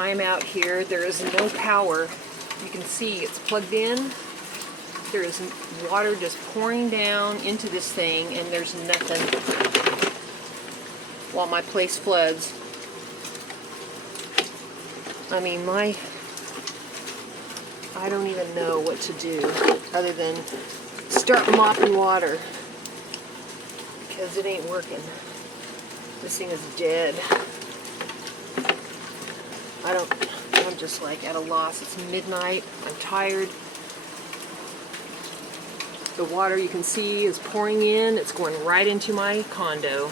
I'm out here. There is no power. You can see it's plugged in. There is water just pouring down into this thing, and there's nothing while my place floods. I mean, I don't even know what to do other than start mopping water, because it ain't working. This thing is dead. I'm just like at a loss. It's midnight. I'm tired. The water, you can see, is pouring in. It's going right into my condo.